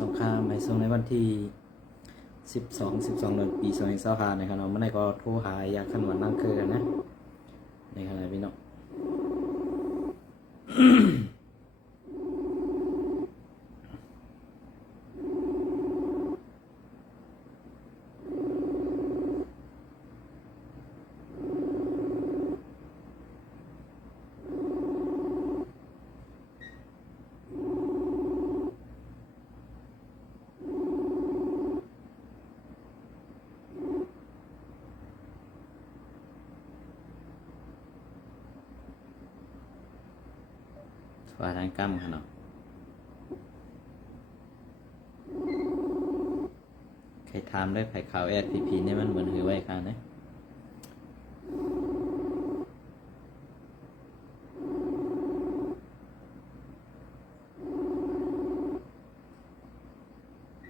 สงครามในช่วงในวันที่12เดือนปี2025นะครับเนาะเมื่อไหร่ก็โทรหาอยากขันวันนั่งคือกันนะในขณะพี่น้องว่าทางกรรมค่ะเนาะใครทำได้ไผ่ขาวSPPนี่มันเหมือนหือไว้ค่ะนะ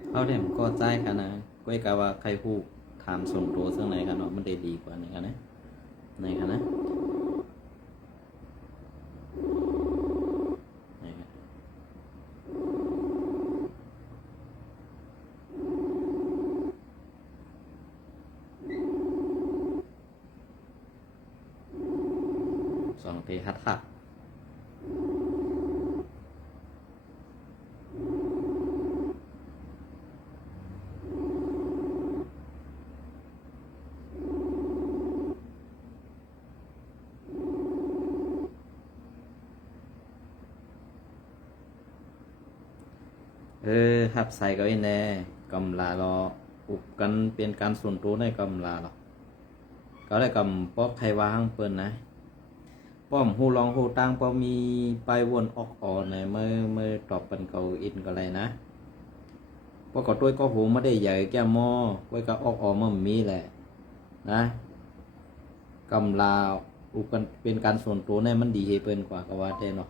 เขาเด่มก็ใจค่ะนะก้อยกาว่าใครพูดถามส่วนตัวซึ่งไหนค่ะเนาะมันได้ดีกว่านี่ค่ะนะในค่ะนะ2 ทีฮัดหักหับใส่ก็ไอ้แน่กำลารออุบกันเป็นการส่วนตัวในกำลาหรอกก็ได้กำป๊อกไทยวางเปิ้นนะป้อมหูลองหูตังป้อมมีไปวนออกอ่อนในเมื่อตอบเป็นเกาอินก็เลยนะเพราะก็ตัวก็หูไม่ได้ใหญ่แก้มอไว้ก็ออกอ่อนมันมีแหละนะกำลาอุบกันเป็นการส่วนตัวในมันดีเปิ้นกว่าก็ว่าได้เนาะ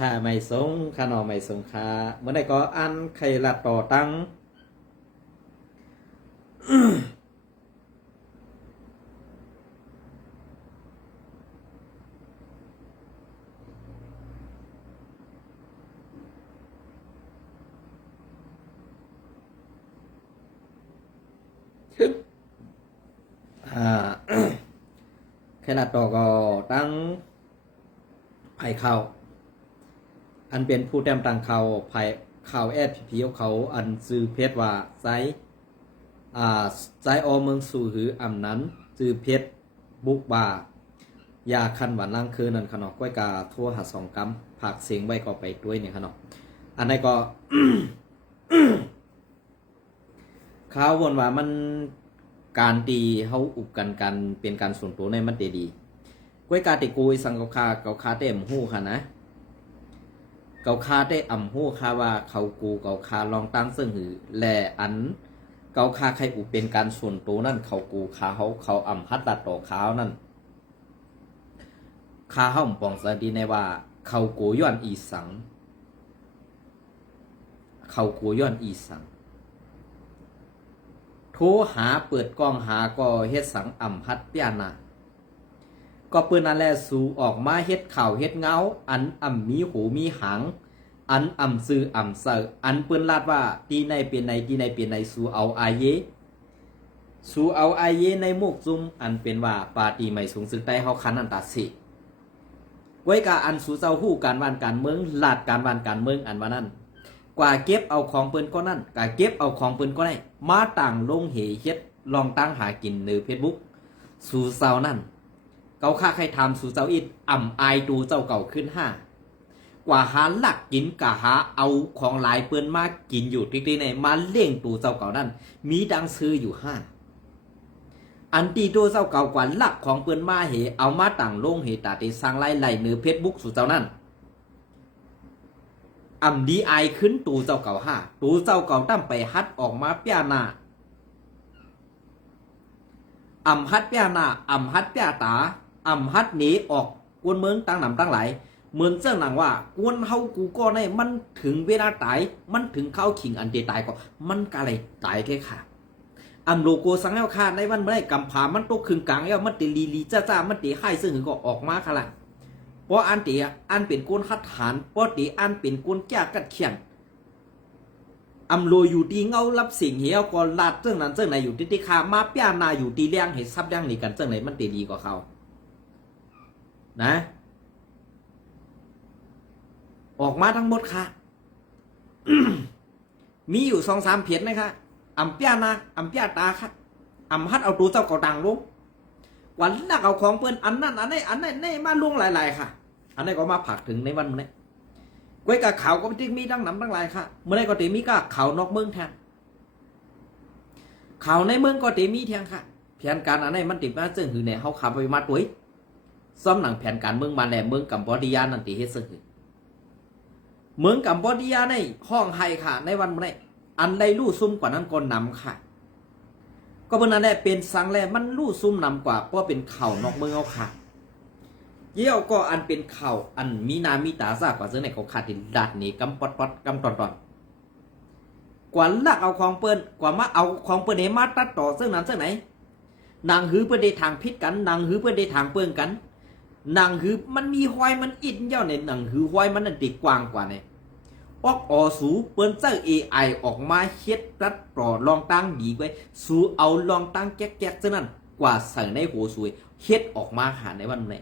ค่าไม่สงค่านอไม่สงค่าเมื่อใดก็อันใครละต่อตั้ง ใครละต่อก็ตั้งไผ่เขาอันเป็นผู้แต้มต่างเขาไผ่เขาSPPเขาอันซื้อเพชรว่าไซไซอเมืองสู่หืออ่ำนั้นซื้อเพชรบุกบายาคันหวานล่างคืนนั่นขนอกก้อยกาทั่วหัด2 กำผักเสียงไว้ก็ไปด้วยเนี่ยขนอกอันนี้ก็ ข่าววนว่ามันการตีเขาอุบกันเป็นการส่วนตัวในมันดีก้อยกาติกุยสังเกาคาเต็มหู้ค่ะนะเกาคาได้อ่ำหู้คาว่าเขากูเกาคาลองตั้งซึ่งหือแลอันเกาคาใครอุเป็นการส่วนตัวนั่นเขากูคาเขาอ่ำฮัดตัดต่อขาวนั่นคาห้องปองสันดีในว่าเขากูย้อนอีสังเขากูย้อนอีสังโทรหาเปิดกล้องหาก็เฮ็ดสังอ่ำฮัดเปียนาก็เปิ้นนั่นแหละสู่ออกมาเฮ็ดข่าวเฮ็ดเงาอันอ่ำมีหูมีหางอันอ่ำซื้ออ่ำเซออันเปิ้นลาดว่าตีในเป็นในตีในเป็นในสู่เอาอาเยสู่เอาอาเยในมุกซุมอันเป็นว่าปาตีไม่สูงสึกใต้เฮาคันอันตาสิไว้กาอันสู่เจ้าฮู้การวานการเมืองลาดการวานการเมืองอันว่านั้นกว่าเก็บเอาของเปิ้นก็นั่นกว่าเก็บเอาของเปิ้นก็ได้มาต่างลงเหเฮ็ดลองตั้งหากินใน Facebook สู่เจ้านั่นเกาค่าใครทำสู่เจ้าอิดอ่ำอายดูเจ้าเก่าขึ้น5กว่าหาหลักกินกะหาเอาของหลายเปิ้นมากินอยู่ที่ในมาเลี้ยงตูเจ้าเก่านั่นมีดังซื้ออยู่5อันตีตัวเจ้าเก่ากว่าหลักของเปิ้นมาเหเอามาต่างลงเหตาติสร้างไล่ไหลเนื้อFacebookสู่เจ้านั่นอ่ำดีอายขึ้นตูเจ้าเก่าตูเจ้าเก่าตั้มไปฮัดออกมาเปียนาอ่ำฮัดเปียนาอ่ำฮัดเปียตาอ่ำฮัดหนีออกกวนเมืองตั้งหนำตั้งหลายเหมือนเจ้าหนังว่ากวนเฮากูก็ได้มันถึงเวลาตายมันถึงเข้าขิงอันเดตายก็มันก็เลยตายแค่ค่ะ อำโลโกสังแล้วค่ะในวันเมื่อไรกำผามันตกครึ่งกลางแล้วมันติลีจ้ามันติให้ซึ่งก็ออกมาค่ะล่ะเพราะอันติอันเป็นก้นคัดฐานเพราะติอันเป็นก้นแก้กัดเขียนอำโลอยู่ดีเงารับสิ่งเหี้ยวก็ลาดเจ้านั้นเจ้าไหนอยู่ติขามาเปียนาอยู่ดีเลี้ยงให้ซับเลี้ยงนี่กันเจ้าไหนมันติดีกว่าเขานะออกมาทั้งหมดค่ะ มีอยู่2-3 เพียรนะคะอำเปียนาอำเปียตาค่ะอำฮัดเอาตัวเจ้าก็ดังลงวันนักเอาของเปิ้นอันนั้นอันนี้มาล่วงหลายๆค่ะอันนี้ก็มาผักถึงในวันนี้ก้วยกับเขาก็ที่มีทั้งน้ำทั้งหลายค่ะเมื่อไรก็ตีมีก็เขานอกเมืองแทนเขาในเมืองก็ตีมีแทนค่ะแผนการอันนี้มันติดมาซึ่งคือเนี่ยเขาขับไปมาตัวซ้อมหนังแผนการเมืองมาแหล่เมืองกัมพูชานั่นตีเฮ็ดซึ่งคือเมืองกัมพูชาในห้องไฮค่ะในวันนี้อันใดลู่ซุ่มกว่านั้นก็นำค่ะก็เป็นอันนี้เป็นสังแลมันลู่ซุ่มนำกว่าเพราะเป็นเข่านอกเมืองเอาค่ะเยี่ยวก็อันเป็นเข่าอันมีนามีตาซากว่าซึ่งในเขาขาดดินดัดนี่กำปอดกำตอนกว่าลักเอาของเปิ้นกว่ามาเอาของเปิ้นให้มาตัดต่อซึ่งนั้นซึ่งไหนนางหือเปิ้นได้ทางพิษกันนางหือเปิ้นได้ทางเปิ้นกันนางหือมันมีหอยมันอิดเย่าในนางหือหอยมันนั่นติกว้างกว่าเนี่ยออกสูเปิ้นเจ้า AI ออกมาเฮ็ดตัดต่อลองตั้งดีไว้สูเอาลองตั้งแก๊กๆซึ่งนั้นกว่าใส่ในโหสวยเฮ็ดออกมาหาในวันนี้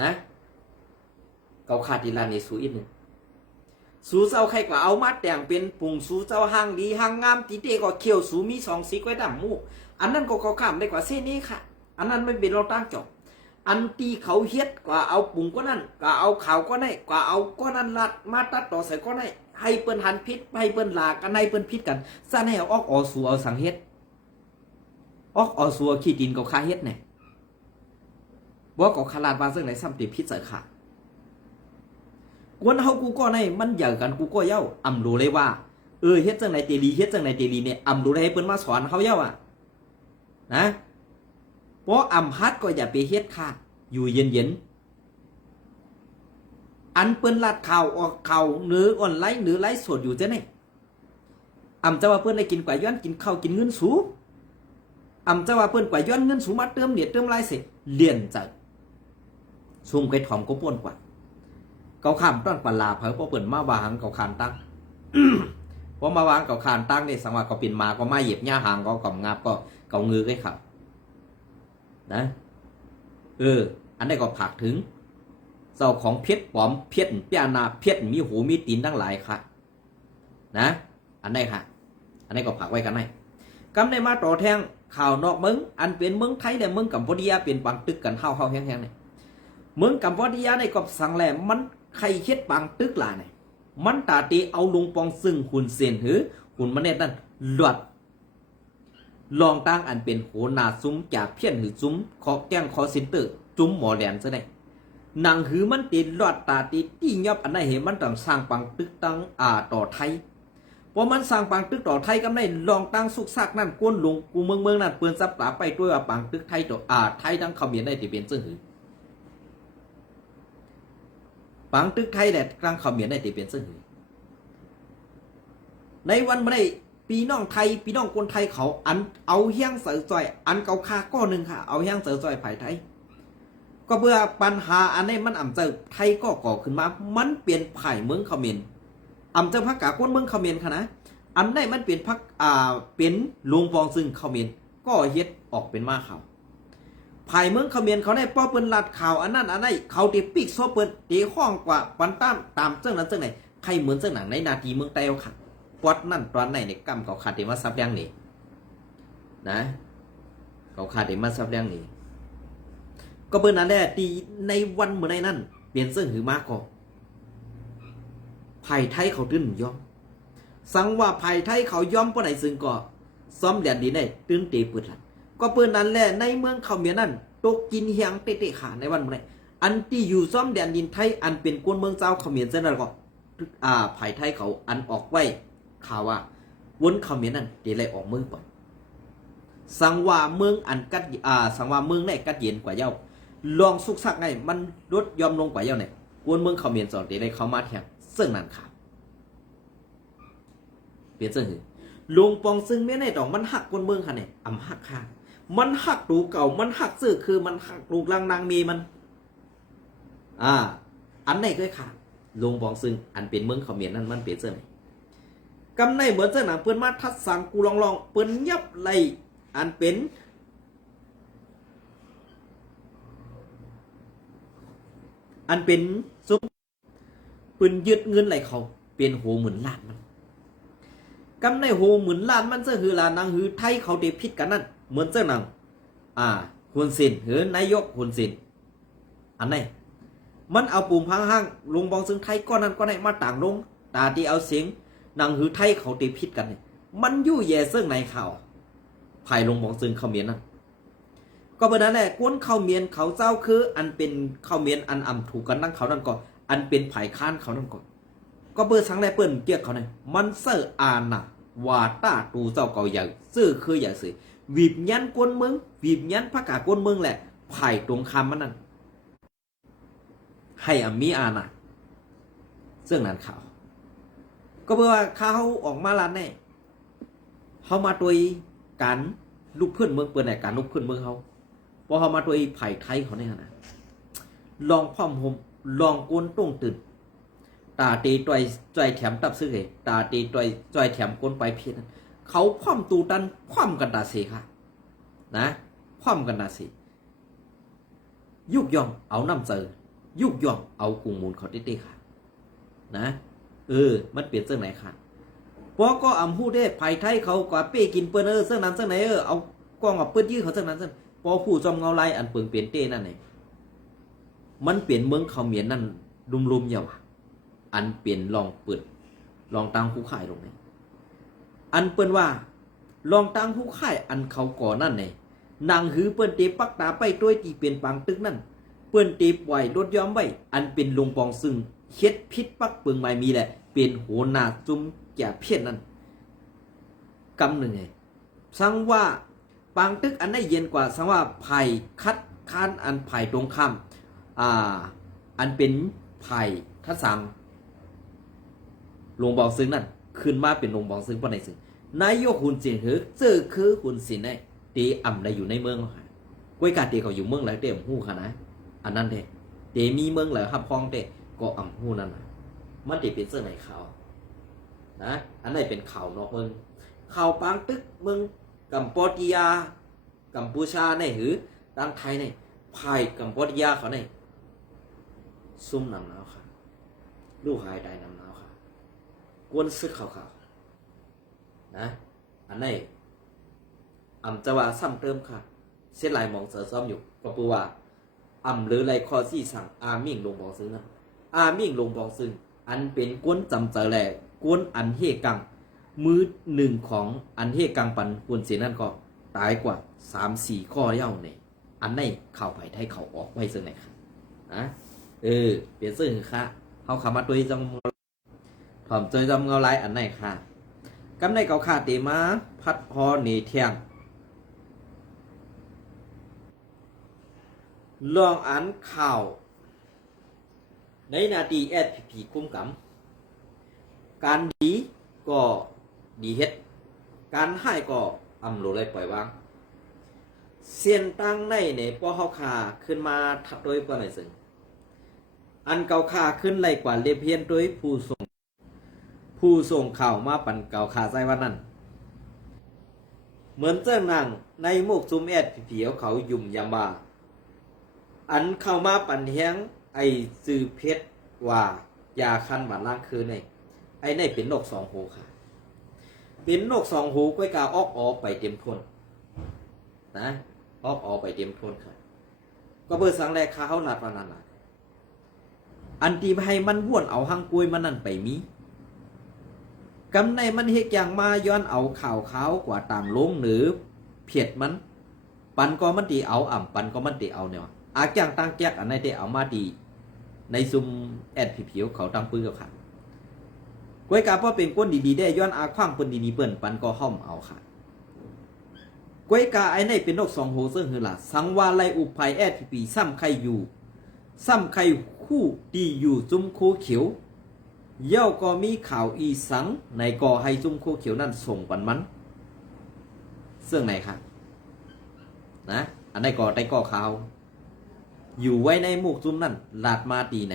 นะเขาขาดดีลาในสูอีกหนึ่งสูเจ้าใครกว่าเอามาแต่งเป็นปุ่งสูเจ้าห้างดีห้างงามตีเตก็เขียวสูมี2 สีไว้ดำมูอันนั้นก็เขาข้ามได้กว่าเส้นนี้ค่ะอันนั้นไม่เป็นเราตั้งจบอันตีเขาเฮ็ดกว่าเอาปุ่งก็นั่นกว่าเอาขาวก็ได้กว่าเอาก็นั่นลัดมาตัดต่อใส่ก็ได้ให้เปิ้นหันพิษให้เปิ้นหลากันให้เปิ้นพิษกันซะให้ออกสูเอาสังเฮ็ดออกสูขี้ดินก็คาเฮ็ดเนี่ยว่าก็ขลาดมาซึ่งไหนซ้ำติพิษใส่ค่ะกวนเฮากูก็ในมันใหญ่กันกูก็เย้าอำรู้เลยว่าเฮ็ดจังไหนเตลีเฮ็ดจังไหนเตลีเนี่ยอำรู้ได้ให้เปิ้นมาสอนเฮาเย้าอ่ะนะเพราะอำฮัดก็อย่าไปเฮ็ดค่ะอยู่เย็นอันเปิ้นลาดข่าวออกข่าวหรือออนไลน์หรือไลฟ์สดอยู่จังไหนอำจะว่าเปิ้นได้กินกว่าย้อนกินข้าวกินเงินสูอำจะว่าเปิ้นกว่าย้อนเงินสูมาเติมเน็ตเติมไลน์เสร็จเลียนจัดซุ่มไก่ถอมก็ป่วนกว่าเขาข้ามต้นปลาเพิ่งพอเปิดมาวางเขาคานตั้งพอมาวางเขาคานตั้งเนี่ยสังว่าก็ปิ่นมาก็มาเหยียบหญ้าหางก็กล่อมงับก็เกาเงือให้ขับนะอันนี้ก็ผักถึงเจ้าของเพชรปอมเพชรเปียนาเพชรมีหูมีตีนทั้งหลายค่ะนะอันนี้ค่ะอันนี้ก็ผักไว้กันให้กำในมาต่อแทงข่าวนอกเมืองอันเป็นเมืองไทยและเมืองกัมพูชาเป็นปังตึกกันเฮาแห้งๆเนี่ยเมืองกัมพูชาในกบสังแหลมมันใครเฮ็ดปังตึกล่ะเนี่ยมันตาตีเอาลุงปองซึ่งหุ่นเซนหือหุ่นมันเนี่ยนั่นหลวดลองตั้งอันเป็นโหนาซุ้มจากเพี้ยนหือซุ้มขอแก้งคอเซ็นเตอร์จุ้มหมอแหลนซะได้นางหือมันตีหลอดตาตีตี้ยอบอันไหนเห็นมันต้องสร้างปังตึกตั้งต่อไทยพอมันสร้างปังตึกต่อไทยก็ได้ลองตั้งสุกซักนั่นก้นลงกูเมืองนั่นเปื้อนซับตาไปด้วยว่าปังตึกไทยต่อไทยทั้งเขมรได้ที่เป็นซึ่งหือปังตึกไทยแหละกลางเขมรได้ตีเป็นซึ่งในวันเมื่อปีน้องไทยปีน้องคนไทยเขาอันเอาเฮี้ยงเสือจอยอันเกาคาก้อนหนึ่งค่ะเอาเฮี้ยงเสือจอยไผ่ไทยก็เพื่อปัญหาอันนี้มันอ่ำเจอไทยก็ก่อขึ้นมามันเปลี่ยนไผ่เมืองเขมรอ่ำเจอพักกาก้นเมืองเขมรค่ะนะอันนี้มันเปลี่ยนพักเป็นลุงปองซึ่งเขมรก็เฮ็ดออกเป็นมาเขาภายเมืองเขมรเขาได้ป้อเปิ้นลัดข่าวอันนั้นอันนี้เขาตีปีกโซเปิ้นตีข้องกว่าปันตามเจ้านั้นเจ้าไหนใครเหมือนเจ้าหนังในนาทีเมืองไต้เอาค่ะปอดนั่นตอนไหนในกำเขาขาดเดมาซับแดงนี่นะเขาขาดเดมาซับแดงนี่ก็เปิ้นนั่นแหละตีในวันเมื่อใดนั้นเปลี่ยนเสื้อหือมากก็ไผ่ไทยเขาตื้นยอมสังว่าไผ่ไทยเขายอมปะไหนซึ่งก็ซ้อมแดนดีได้ตื้นเตะปืดหลังก็เปิ้นนั่นแหละในเมืองเขมรนั่นตกกินเฮียงเตะขาในวันเมื่อใดอันที่อยู่ซ้อมแดนดินไทยอันเป็นกวนเมืองเจ้าเขมรเส้นนั้นก็ไผ่ไทยเขาอันออกไว้ข่าวว่าวนเขมรนั่นเดี๋ยวไล่ออกเมืองก่อนสังว่าเมืองอันกัดสังว่าเมืองไหนกัดเย็นกว่าเย้าลองสุกซักไงมันลดยอมลงกว่าเย้าเนี่ยกวนเมืองเขมรสอนเดี๋ยวไล่เข้ามาแทนซึ่งนั่นค่ะเปลี่ยนเสื้อหือ ลุงปองซึ่งไม่ได้ดอกมันหักคนเมืองค่ะเนี่ยอ่ำหักค่ะมันหักดูเก่ามันหักซื่อคือมันหักลูกลังนางมีมันอันไหนก็ค่ะลุงปองซึ่งอันเป็นเมืองเขาเมียนนั่นมันเปลี่ยนเสื้อไหนกำในเหมือนเสื้อหนังเปิ้นมาทัดสังกูลองเปิ้นยับไหลอันเป็นซุปปืนยึดเงินไหลเขาเป็นโหเหมือนล้านมันกำในโหเหมือนล้านมันเสื้อหือลานนางหือไทยเขาเดพิดกันนั่นเหมือนเสื้อหนังคุณสินหรือนายกคุณสินอันไหนมันเอาปุ่มพังห้างลงบองซึ่งไทยก้อนนั้นก็ได้มาต่างลงตาที่เอาเสียงนางหือไทยเขาเดพิดกันเนี่ยมันยู่แย่เสื้อในข่าวภายลงบองซึ่งเขาเมียนนั่นก็เป็นนั่นแหละกวนเขาเมียนเขาเจ้าคืออันเป็นเขาเมียนอันอ่ำถูกกันนั่งเขานั่นก่อนอันเป็นไผ่ค้านเขานั่นก่อนก็เปิดสังแรกเปิ้นเกียกเขาเนี่ยมันเสื้ออานะว่าตาตูเจ้าเก่าใหญ่ซื่อคือใหญ่สิวีบยันกวนเมืองวีบยันพระกากวนเมืองแหละไผ่ตรงคำมันนั่นให้อามีอานะซึ่งนั้นข่าวก็เพื่อว่าเขาออกมาล้านแน่เขามาตัวการลูกเพื่อนเมืองเปิดไหนการลูกเพื่อนเมืองเขาพอเขามาตัวไผ่ไทยเขาเนี่ยนะลองพ่อมหมลองกวนต้งตื่นตาตีต่อยใจแถมตับซื้อเหตาตีต่อยใจแถมกวนไปเพี้ยนเขาคว่ำตูตันคว่ำกันตาเสียค่ะนะคว่ำกันตาเสียยุกย่องเอาน้ำเจอยุกย่องเอากุ้งมูลเขาเต้ๆค่ะนะมันเปลี่ยนเรื่องไหนค่ะพอก็อ่ำพูดได้ไผ่ไทยเขากว่าเป้กินเปิ้นเสื้อนั้นเสื้อไหนเอากองกับเปิ้นยื้อเขาเสื้อนั้นเสื้อพอผู้จอมเงาลายอันเปิงเปลี่ยนเต้นั่นเองมันเปลี่ยนเมืองเขาเมียนนั่นลุมๆอย่าวะอันเปลี่ยนลองเปิดลองตั้งผู้ข่ายลงไหนอันเปิ้นว่าลองตั้งผู้ข่ายอันเขาก่อนั่นไงนางหือเปิ้นเตปักตาไปด้วยที่เปลี่ยนปางตึกนั่นเปิ้นเตปล่อยรถย้อมไว้อันเป็นลงปองซึ่งเฮ็ดพิษปักเปิงไม่มีแหละเป็นโหนาจุ่มแก่เพี้ยนนั่นกำหนึ่งไงสังว่าปางตึกอันได้เย็นกว่าสังว่าไผ่คัดค้านอันไผ่ตรงข้ามอันเป็นไผ่ทัดสังลงบองซึ้งนั่นขึ้นมาเป็นลงบองซึ้งเพราะไหนซึ้งนายกหุ่นสินหือเจอคือหุ่นสินไอ้ตีอ่ำได้อยู่ในเมืองค่ะก้วยกาตีเขาอยู่เมืองแล้วเต็มหู้ค่ะนะอันนั้นเด้เตมีเมืองแล้วครับพ้องเด้ก็อ่ำหู้นั่นนะมันจะเป็นเสื้อไหนขาวนะอันไหนเป็นข่าวนอกเมืองข่าวปางตึกเมืองกัมพูชาในหือดังไทยในภายกัมพูชาเขาในซุ่มนำหนาวค่ะลูกหายได้นำหนาวค่ะกวนซึกขาวๆนะอันไหนจะว่าซ้ำเติมค่ะเส้นลายมองเสือซ้อมอยู่ก็ปูว่าหรือไรคอซี่สั่งมิ่งลงบองซึ้งนะมิ่งลงบองซึ้งอันเป็นกวนจำเจอแหล่กวนอันเฮกังมือหนึ่งของอันเฮกังปันกุนเสียนั่นก็ตายกว่า 3-4 ข้อเย่าเนี่ยอันไหนข่าวไผ่ไทยเขาออกไว้ซึ่งไหนค่ะนะเปลี่ยนซึ่งค่ะเขาขามาตัวจำถ่อมใจจำเงาลายอันไหนค่ะกำในเกาขาเตมาพัดพอเนเทียงลองอ่านข่าวในนาทีSPP คุ้มกำการดีก็ดีเฮ็ดการให้ก็โหลเลยปล่อยวางเสียนตั้งในเนี่ยพอเขาขาขึ้นมาทับโดยกว่าไหนซึ่งอันเก่าขาขึ้นไรกว่าเรียบเพียนโดยผู้ส่งข่าวมาปั่นเก่าขาใจว่านั่นเหมือนเจ้าหนังในมุกซุมSPPเขายุ่มยำว่าอันเข้ามาปั่นแห้งไอซื้อเพชรว่ายาคันหวานล่างคืนเนี่ยไอ้นี่เป็นโรคสองหูค่ะเป็นโรคสองหูก้อยกาออกไปเต็มทนนะออกไปเต็มทนค่ะก็เบอร์สังแรกเขาหลัดวันนั้นอันที่ให้มันว่วนเอาหังกล้วยมันนั่นไปมีกำในมันเฮกอย่างมาย้อนเอาข่าวเขากว่าตามลงหรือเพียดมันปันก็มันตีเอาปันก็มันตีเอาเนี่ยอาจางตั้งแก๊กอันไหนได้เอามาดีในซุมSPPเขาตั้งปื้อกับค่ะก้วยกาเพราะเป็นก้นดีๆได้ย้อนอาคว้างเปิ้นดีๆเปิ้นปันก็ห้อมเอาค่ะก้วยกาไอ้ในเป็นนกสองโหซึ่งคือล่ะสังวาไลอุภัยSPPซ้ำใครอยู่ซ้ำใครคู่ดีอยู่จุ้มคู่เขียว เย่าก็มีข่าวอีสังในก่อให้จุ่มคู่เขียวนั่นส่งปันมันเสื่องไหนครับนะอันใดก่อได้ก่อข่าวอยู่ไว้ในหมู่จุ่มนั่นลาดมาตีไหน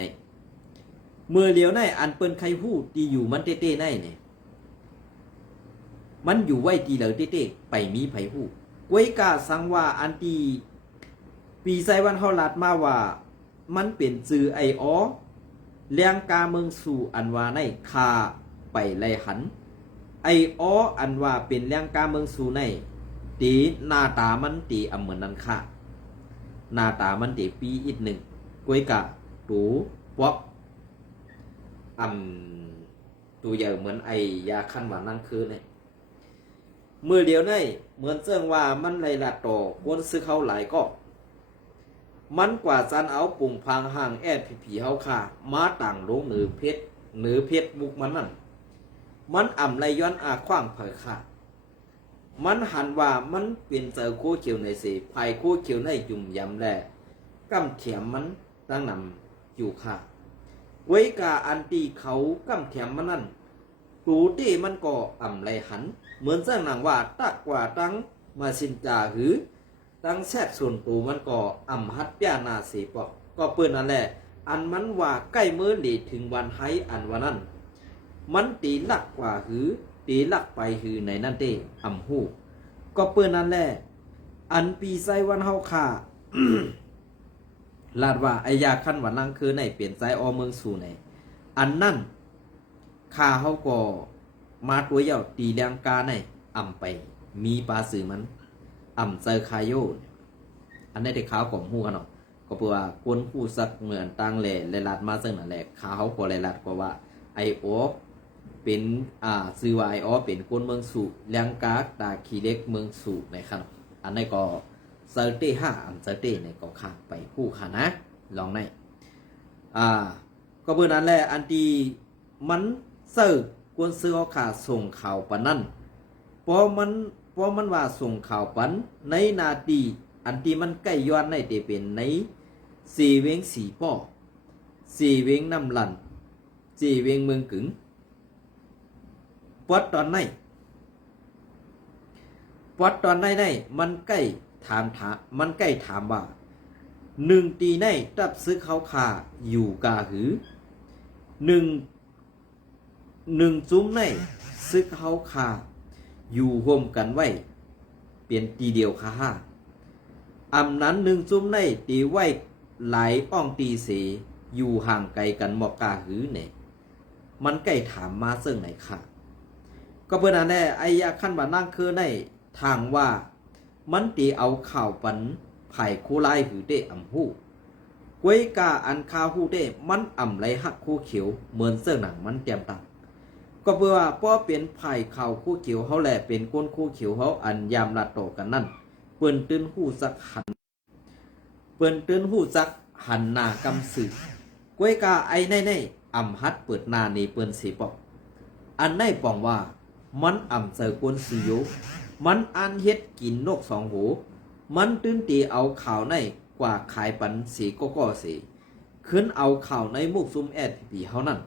เมื่อเลียวในอันเปิ้นใครพูดตีอยู่มันเต้ๆในเนี่ยมันอยู่ไว้ตีเหลือเต้ๆไปมีไผพูดไว้กาสังว่าอันตีปีไซวันเฮาลาดมาว่ามันเป็นจือไออ๋อเลี้ยงกาเมืองสู่อันว่าในคาไปไล่หันไออ๋ออันว่าเป็นเลี้ยงกาเมืองสู่ในตีหน้าตามันตีอำเหมือนนั้นค่ะหน้าตามันตีปีอีกหนึ่งกวยกะตูปอกตัวใหญ่เหมือนไอยาคันหวานนั่นคือเนี่ยเมื่อเดียวในเหมือนเสื่องว่ามันไรละต่อวนซื้อเขาหลายก็มันกว่าจันเอาปุ่งพังห่างแอดผีเฮาค่ะมาต่างลงเหนือเพชรบุกมันนั่นมันอ่ำไรย้อนอาขว้างเผยค่ะมันหันว่ามันเป็นเจอคู่เขียวในสีภายคู่เขียวในยุ่มยำแลกำเถียมมันตั้งนำอยู่ค่ะไว้กาอันตีเขากำเถียมมันนั่นตูตีมันก็อ่ำไรหันเหมือนเส้นหนังว่าตักกว่าตั้งมาสินจาหือตั้งแซดส่วนตูมันก็อ่ำฮัดป้านาสีปอกก็เปื้อนนั่นแหละอันมันว่าใกล้เมื่อหลีถึงวันไฮอันวันนั้นมันตีหลักกว่าหือตีหลักไปหือในนั่นเต้อ่ำหูก็เปื้อนนั่นแหละอันปีไซวันเฮาค่ะ ลาดว่าไอยาขั้นวันนั่งคือในเปลี่ยนใจอเมืองสู่ในอันนั่นข้าเขาก็มาตัวเย่าตีแดงกาในอ่ำไปมีปลาสื่อมันอ่ำเจอคายโยอันนี้ได้ข่าวของหูกันเนาะก็เพื่อว่าคนผู้สักเหมือนตังแหล่และลาดมาซึ่งนั่นแหละข่าวเขาก็เลยลาดก็ว่าไอโอเป็นซื้อว่าไอโอเป็นคนเมืองสู่แดงกาตาขี้เล็กเมืองสู่ในขนมอันนี้ก็เซอร์เต้ห้าอันเซอร์เต้ในก็ข้างไปผู้ค่ะนะลองในก็เพื่อนั้นแหละอันที่มันเสิร์กวนซื้อเอาขาส่งข่าวปันนั่นเพราะมันว่าส่งข่าวปันในนาทีอันที่มันใกล้ย้อนในเตเป็นในสี่เวงสี่ป้อสี่เวงน้ำลันสี่เวงเมืองกึ๋งปอดตอนไหนมันใกล้มันใกล้ถามว่าหนึ่งตีในตับซื้อเขาขาอยู่กาหือหนึ่งจุ้มในซื้อเขาขาอยู่ร่วมกันไว้เปลี่ยนตีเดียวค่ะห้าอำนั้นหนึ่งจุ้มในตีไว้หลายอ่องตีเสอยู่ห่างไกลกันหมอกกาหือเนี่ยมันใกล้ถามมาซึ่งไหนค่ะก็เพื่อนนั่นแหละไอยาขั้นบานั่งคือในทางว่ามันตีเอาข่าวปันไผ่คู่ไล่หือเตะอ่ำหูกวยกาอันคาหูเตะมันอ่ำไรหักคู่เขียวเหมือนเสื้อหนังมันเตรียมตังก็เพื่อว่าป้อเป็นไผ่ข่าวคู่เขียวเขาแหละเป็นก้นคู่เขียวเขาอันยามลัดโตกันนั่นเปิ้นตื้นหูสักหันหนากำสือกวยกาไอในอ่ำฮัดเปิดนาในเปิ้นสีปอกอันในปองว่ามันอ่ำเจอกวนสิโยมันอันเฮ็ดกินนกสองหูมันตื้นตีเอาข่าวในกว่าขายปันสีก็สีขึ้นเอาข่าวในมุกซุมแอดผีเฮานั่น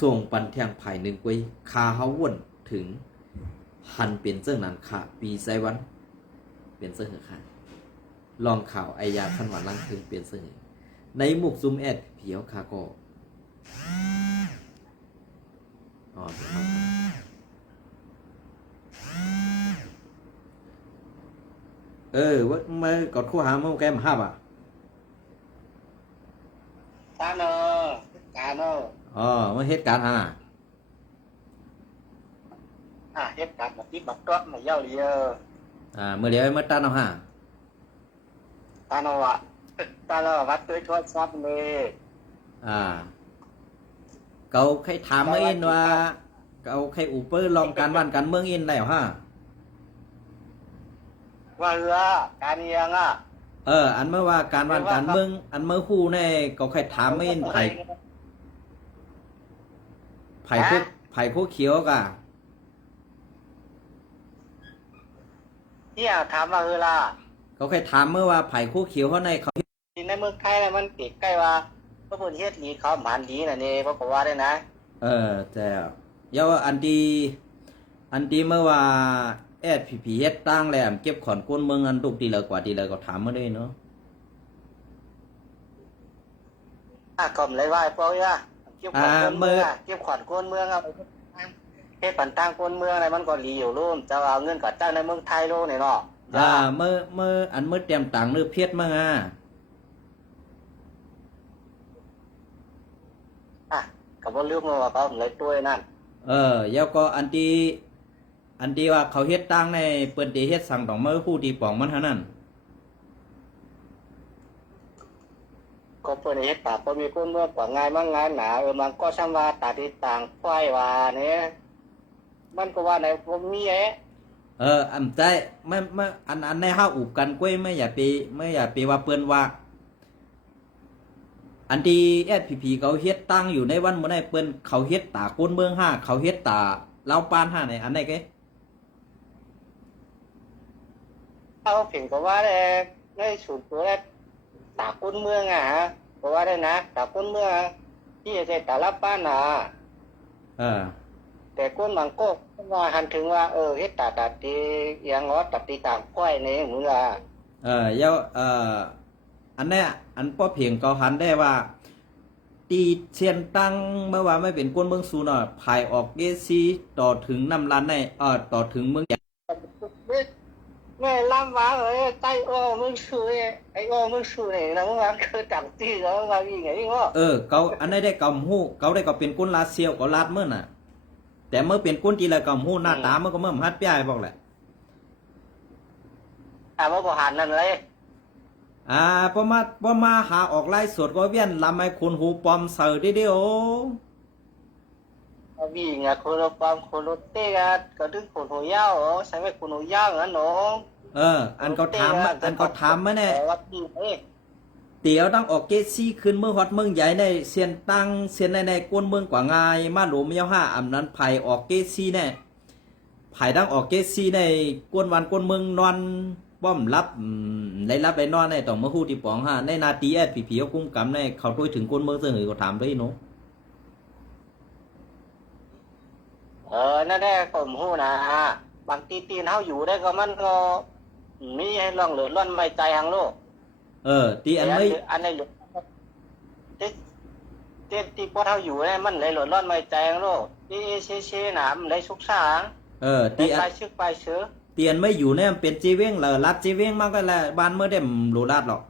ส่งปันเทียงภายหนึ่งกวยคาเฮาวนถึงหันเป็นเจ้านั้นค่ะปีไซวันเป็นเสื้อเหอค่ะลองข่าวไอยาขันหวานลังถึงเป็นเสื้อในมุกซุมแอดผีเฮาค่ะก็ว่ามากดคู่หามึงแกมห้าบ่ะตาเนอมาเฮ็ดการหาเฮ็ดการแบบที่บักต้นมาเย้าเลียเมื่อเดี๋ยวเมื่อตาเอาห้าตาเนอวัดตัวชดซับเลยเขาใครถามมาอินว่าเขาใครอุปเปอร์ลองการบ้านการเมืองอินแล้วฮะว่าการเมืองอันเมื่อว่าการบ้านการเมืองอันเมื่อคู่แน่เขาใครถามมาอินไผ่คู่เขียวกะเนี่ยถามว่าเขาใครถามเมื่อว่าไผ่คู่เขียวเขาในเมืองไทยมันติดใกล้ว่าพระพุทธเฮ็ดดีเขาหมานดีน่ะนี่เพราะว่าได้นะ แต่เยาอันดีเมื่อว่าแอดผีเฮ็ดตั้งแล้วเก็บขอนก้นเมืองอันตุกดีเลยกว่าดีเลยก็ถามมาได้เนาะ ก็เลยว่าเปล่าย่าเก็บขวัญก้นเมืองเก็บขวัญก้นเมืองเอาเฮ็ดปันตั้งก้นเมืองอะไรมันก็ดีอยู่รุ่มจะเอาเงินก็จ้างในเมืองไทยโลนี่เนาะเมื่ออันเมื่อเตรียมตังค์เนื้อเพียดมาก็บ่ลืมว่าเขาเลยตัวนั่นแล้วก็อันที่ว่าเขาเฮ็ดตั้งในเปิ้นที่เฮ็ดสั่งดอกเมื่อคู่ที่ป่องมันเท่านั้นก็เปิ้นเฮ็ดปากบ่มีก้นเมืองกว่าง่ายมั่งงานหนามันก็ซ้ำว่าตาที่ต่างควายว่าเนี่ยมันก็ว่าไหนบ่มีอันใจไม่อันในห้าอุบกันกล้วยไม่อย่าไปว่าเปิ้นว่าอันที่แอดพีเขาเฮ็ดตั้งอยู่ในวันมื้อใดเปิ้นเขาเฮ็ดตาก้นเมือง5เขาเฮ็ดตาเล่าปาน5ในอันใดแกเอาเพียงก็ว่าได้สูตรตัวแรกตาก้นเมืองก็ว่าได้นะตาก้นเมืองที่จะแต่ละบ้านแต่ก้นบางก็ว่าหันถึงว่าเฮ็ดตาตีอย่างงอตัดตีต่างก้อยนี่เหมือนแล้วอันเนี้ยอันป้อเพียงก็หันได้ว่าตีเชียนตั้งเมื่อว่าไม่เป็นก้นเมืองซูน่ะภายออกเกซีต่อถึงน้ำร้านในต่อถึงเมืองแม่ล่ำว่าใต้มึงสู้ไอ้มึงสู้นี่นะมึงว่าคือจังตีแล้วว่าอย่างไงเขาอันนี้ได้กำหู้เขาได้ก็เป็นก้นลาเซียวก็ลาดเมื่อน่ะแต่เมื่อเป็นก้นทีละกำหู้หน้าตาเมื่อก็เมื่อฮัดพี่ไอ้บอกแหละว่าบ่หันนั่นเลยพอมาหาออกไล่สดก็เวียนลำไอ้คนหูปอมเสือเดียววิ่งคนละปอมคนละเตะก็ดึงคนหัวยาวใช่ไหมคนหัวยาวงั้นเนาะอันก็ถามมาเนี่ยเตี๋ยวตั้งออกเกซี่ขึ้นเมื่อฮอดเมืองใหญ่ในเซียนตั้งเซียนในก้นเมืองกว่าง่ายมาหลวมยาว5อำนั้นไผ่ออกเกซี่แน่ไผ่ตั้งออกเกซี่ในก้นวันก้นเมืองนอนป้อมรับได้รับได้นอนในต้องมาฮู้ที่ปองในนาทีแอดผีเขาคุ้มกำในเขาด้วยถึงก้นเมืองเสยก็ถามด้วยเนาะนั่นแหละผมฮู้นะบางตีเฮาอยู่ได้ก็มันก็มีให้ลองเหลือล้นไม่ใจทางโลกตีอันไม่อันไหนเหลือที่พอเฮาอยู่เนี่ยมันเลยเหลือล้นไม่ใจทางโลกที่เชๆน่ะมันได้สุขสางตีอันไปซื้อเตียนไม่อยู่เนี่ยเป็นจีเว้งเลยรัดจีเว้งมากก็แล้วบ้านเมื่อเด็มรูรัดหรอก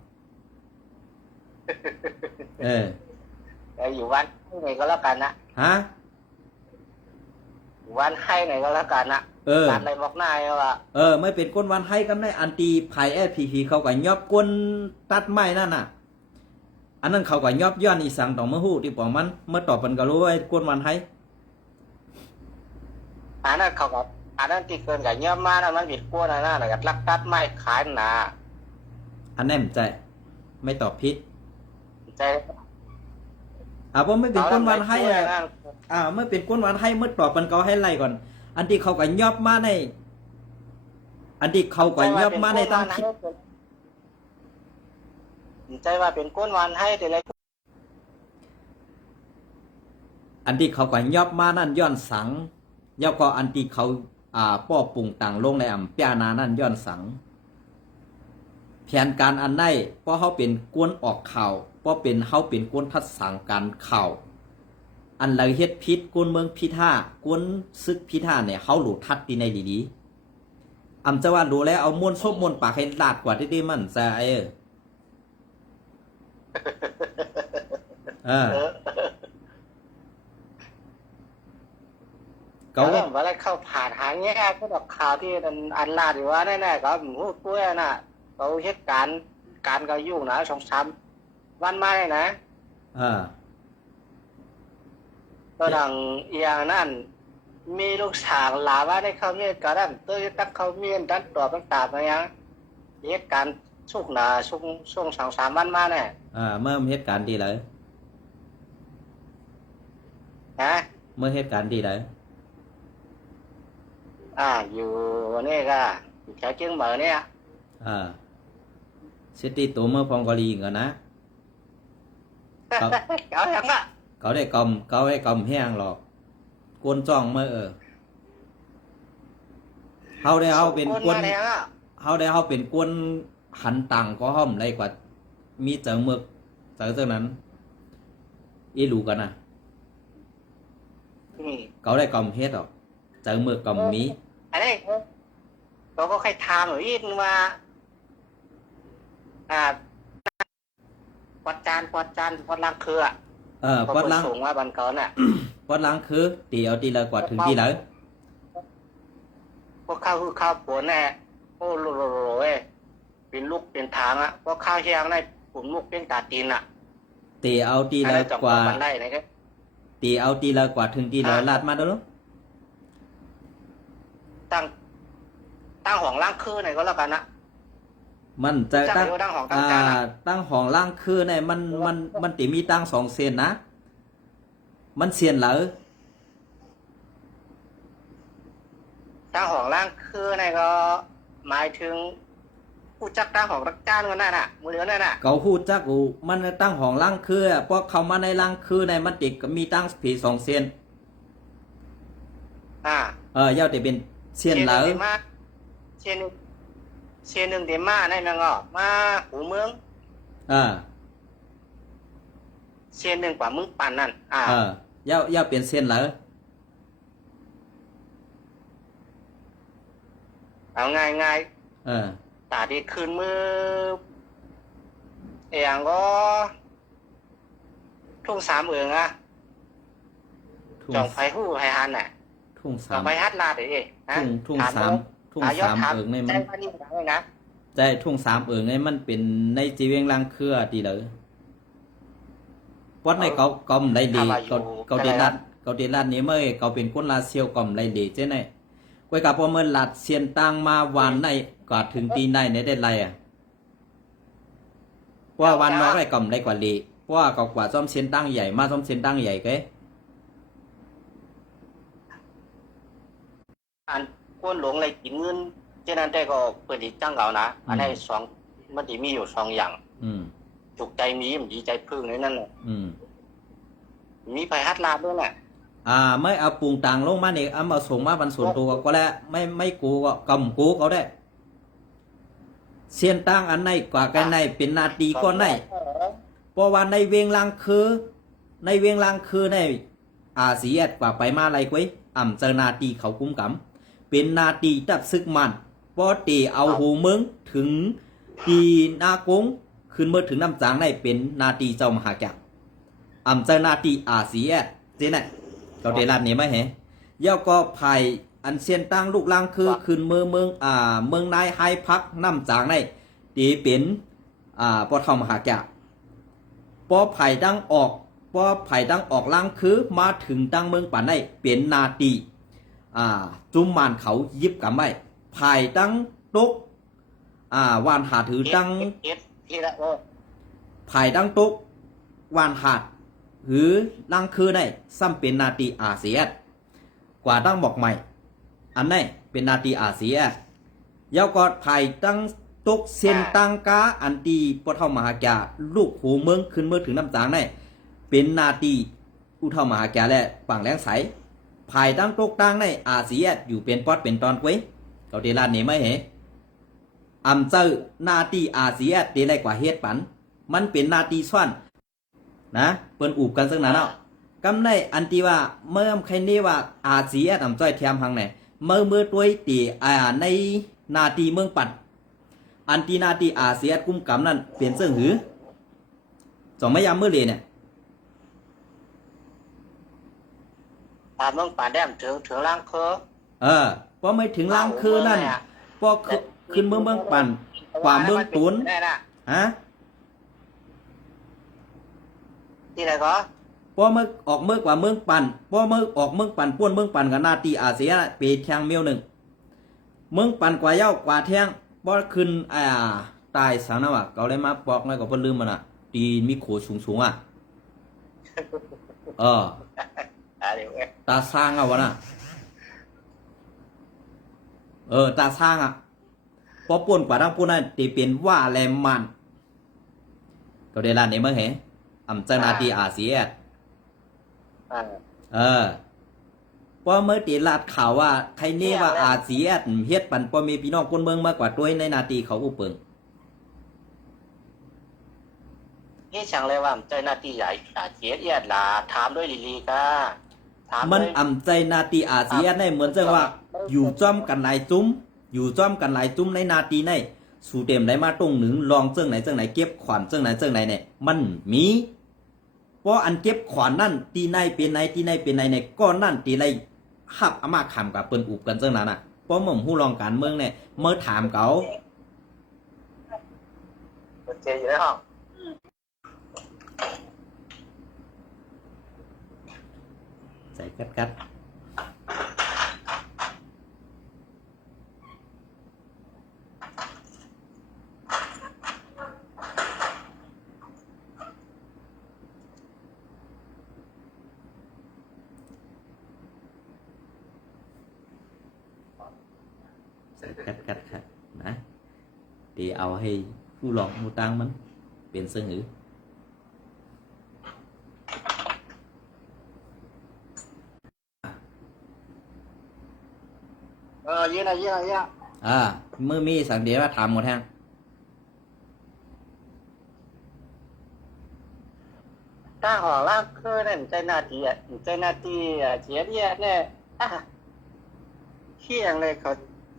อยู่วันไหนก็แล้วกันนะวันให้ไหนก็แล้วกันนะการอะไรบอกนายว่าไม่เป็นก้นวันให้กันได้อันตีไผ่แอดพีเขาก็ยอบก้นตัดไม้นั่นน่ะอันนั้นเขาก็ยอบย้อนอีสังต่อเมื่อหู้ที่ปองมันเมื่อตอบมันก็รู้ว่าก้นวันให้อันนั้นเขาก็อันนั้นที่เกินกับเยอะมากนะมันผิดกลัวนะแล้วก็ลักตัดไม้ขายหนาอันนั้นใจไม่ตอบพิษใจเพราะไม่เป็นก้นวันให้เมื่อเป็นก้นวันให้เมื่อตอบมันก็ให้ไล่ก่อนอันที่เขาก็ยอบมาในอันที่เขาก็ยอบมาในตั้งคิดใจว่าเป็นก้นวันให้แต่ไรอันที่เขาก็ยอบมานั่นย้อนสังแล้วก็อันที่เขาป้อปรุงต่างลงในเปียนานั่นย้อนสังแผนการอันได้เพราะเขาเป็นกวนออกข่าวเพราะเป็นเขาเป็นกวนทัดสั่งการข่าวอันเลยเฮ็ดพิษกวนเมืองพิธากวนซึกพิธาเนี่ยเขาหลุดทัดตีในดีๆจะว่าดูแล้วเอาม้วนซบม้วนปากให้ลาดกว่าที่มันซะก็ว่าแล้วเข้าผ่านหางแง่ก็ดอกข่าวที่อันลาดอยู่ว่าแน่ๆก็หูกล้วยน่ะเขาเหตุการก็ยุ่งนะ2-3วันมาเลยนะตัวดังอย่างนั้นมีลูกสาวลาว่าได้เขาเมียนกระดันตัวตั้งเขาเมียนดันตัวต่างๆอะไรอย่างเหตุการณ์สุกหนาช่วง2-3วันมาเนี่ยเมื่อเหตุการณ์ดีเลยเมื่อเหตุการณ์ดีเลยอยู่นี่ก็แค่chứng mởเนี่ยซิตี้ตัวเมื่อพองกอลีเงินนะเขาอย่าง เขาได้กำแห้งหรอกกวนจ้องเมื่อเฮาได้เฮาเป็นกวนเฮาได้เฮาเป็นกวนหันตังก็ห้อมได้กว่ามีเจอเมือกเจอนั้นอีรู้กันนะเขาได้กำเฮ็ดหรอกเจอเมือกกำมีอันนี้เราก็ใครทำหรืออีกว่าปอดจานปอดล้างคือปอดล้างสูงว่าบันเกินปอดล้างคือตีเอาตีละกว่าถึงที่แล้วพวกข้าวคือข้าวปนโอ้โหเป็นลูกเป็นทางพวกข้าวเชียงในผุนมุกเป็นตาตีนตีเอาตีละกว่าตีเอาตีละกว่าถึงที่แล้วลาดมาด้วยลูกตั้งห้องล่างคือไหนก็แล้วกันมันจะตั้งห้องล่างคือในมันตีมีตั้ง2เซนนะมันเสียนเหรอตั้งห้องล่างคือในก็หมายถึงผู้จักตั้งห้องรักจ้างกันนั่นมือเดือนนั่นเขาพูดจักอูมันตั้งห้องล่างคือเพราะเขามาในล่างคือในมันติดก็มีตั้งผี2เซนเย้าแต่เป็นเสียนเหรอเชียนหนึ่งเดม่าในเมืองมาหูเมืองเชียนหนึ่งกว่ามึงปั่นนั่นเย้าเปลี่ยนเส้นเหรอเอาง่ายตาดีคืนมือเองก็ทุ่งสามเอืองจองไฟหู้ไฮฮันทุ่งสามจองไฟฮัดลาดทุ่งสามเอิงในมันใจทุ่ง3เอิงในมันเป็นในจีเวงลังเครือดีเลยวัดในเขากอมไรดีเขาเดลัดนี้เมื่อเขาเป็นคนลาเซียวกอมไรดีเจ้าไหนก้อยกับพอเมื่อลัดเซียนตังมาวันในกว่าถึงตีในได้ไรว่าวันน้อยไรกอมไรกว่าลีว่าเขากว่าซ่อมเซียนตังใหญ่มาซ่อมเซียนตังใหญ่แกก้นหลงอะไรกินเงินเจ้านั้นได้ก็เปิดอีกจ้างเก่านะอันนี้มันจะมีอยู่2อย่างจุกใจมีมันดีใจพึ่งในนั่นมีไฟฮัดลาด้วยไม่เอาปูงต่างลงมาเนี่ยเอามาส่งมาบรรส่วนตัวก็แล้วไม่กูก็กำกูเขาได้เสียนตั้งอันไหนกว่ากันไหนเป็นนาทีก็ไหนเพราะว่าในเวียงลังคือในอาเซียนกว่าไปมาอะไรกุ้ยเจอนาทีเขาคุ้มกำเป็นนาทีตัดซึกมันพอตีเอาหูเมืองถึงตีนากงขึ้นเมื่อถึงน้ำจางได้เป็นนาทีเจ้ามหาแก่เจอนาทีอาเซียนเจ้าไหนเราเดลัดเนี่ยไหมเหรอย่าก็ภายอันเซียนตั้งลูกลังคือขึ้นเมืองนายไฮพักน้ำจางได้ตีเป็นปอทอมหาแก่พอภายดังออกลังคือมาถึงตั้งเมืองป่านได้เป็นนาทีจุ่มมันเขายิบกันไว้ภายตั้งตกวานหาถือตั้งภายตั้งตกวานหาหรือลังคือได้ซ้ำเป็นนาทีอาเซียนกว่าตั้งบอกใหม่อันนี้เป็นนาทีอาเซียนยาวกอดภายตั้งตกเส้นตังกาอันตีปฐมมหากาลูกหูเมืองขึ้นเมื่อถึงน้ำจางได้เป็นนาทีอุทมหากาและปังแรงใสภายตั้งตกตั้งในอาเซียนอยู่เป็นปอดเป็นตอนกุ้ยเขาเดลาเนี่ยไม่เห็นเจอนาทีอาเซียนเดลัยกว่าเฮ็ดปันมันเป็นนาทีส่วนนะเปิ้นอูบกันซึ่งนั้นกำในอันที่ว่าเมื่อใครนี่ว่าอาเซียนจ้อยเทียมหังไหนเมื่อตัวตีในนาทีเมืองปัดอันที่นาทีอาเซียนกุ้มกำนั่นเปลี่ยนซึ่งหือสองไม่ยามเมื่อเลยเนี่ยเมืองปัดได้ถึงล่างคือพอไม่ถึงล่างคือนั่นพอขึ้นเมืองปันกว่าเมืองตุนที่ไหนก็พอเมื่อออกเมื่อกว่าเมืองปันพอเมื่อออกเมืองปันป้วนเมืองปันกับนาตีอาเซียนเปรแทงเมียวหนึ่งเมืองปันกว่าเย้ากว่าแทงพอขึ้นตายสังนะวะเขาเลยมาปอกแล้วก็เพิ่นลืมมันตีมีโขสูงตาสร้างวะน่ะตาสร้างพอป่วนกว่าทั้งปุ่นนั่นตีเป็นว่าแลมันก็ได้ร้านนี้มั้งเหรอเจ้านาทีอาเซียน อ่า เออเพราะเมื่อตีลาดข่าวว่าใครนี่ว่าอาเซียนเฮ็ดปันปอมีพี่น้องคนเมืองมากกว่าตัวในนาทีเขาอุเปิง นี่ช่างเลยว่าใจหน้าที่ใหญ่เจียดเอียดลาถามด้วยลีก็ถาม มัน ด้วย อ่ำใจนาทีอาเซียนในเหมือนจะว่า อยู่จ้อมกันหลายจุ้มอยู่จ้อมกันหลายจุ้มในนาทีในสู่เต็มได้มาตรงหนึ่งลองเจ้งไหนเจ้งไหนเก็บขวานเจ้งไหนเจ้งไหนเนี่ยมันมีเพราะอันเก็บขวานนั่นตีในเป็นในตีในเป็นในเนี่ยก็นั่นตีไรหับอามาคำกับเปิ้นอุบกันเจ้งนั้นอ่ะเพราะหม่อมผู้รองการเมืองเนี่ยเมื่อถามเขา เจอยู่ในห้อง ใส่กัดกัดครับนะตีเอาให้ผู้รองมูตังมันเป็นเสงหือ ยืนนะยืนนะยืน มือมีสังเดียวว่าทำหมดแฮง ถ้าหอล่างคือนั่นใจหน้าที่ใจหน้าที่เจียดเอียดเนี่ยเที่ยงเลยเขา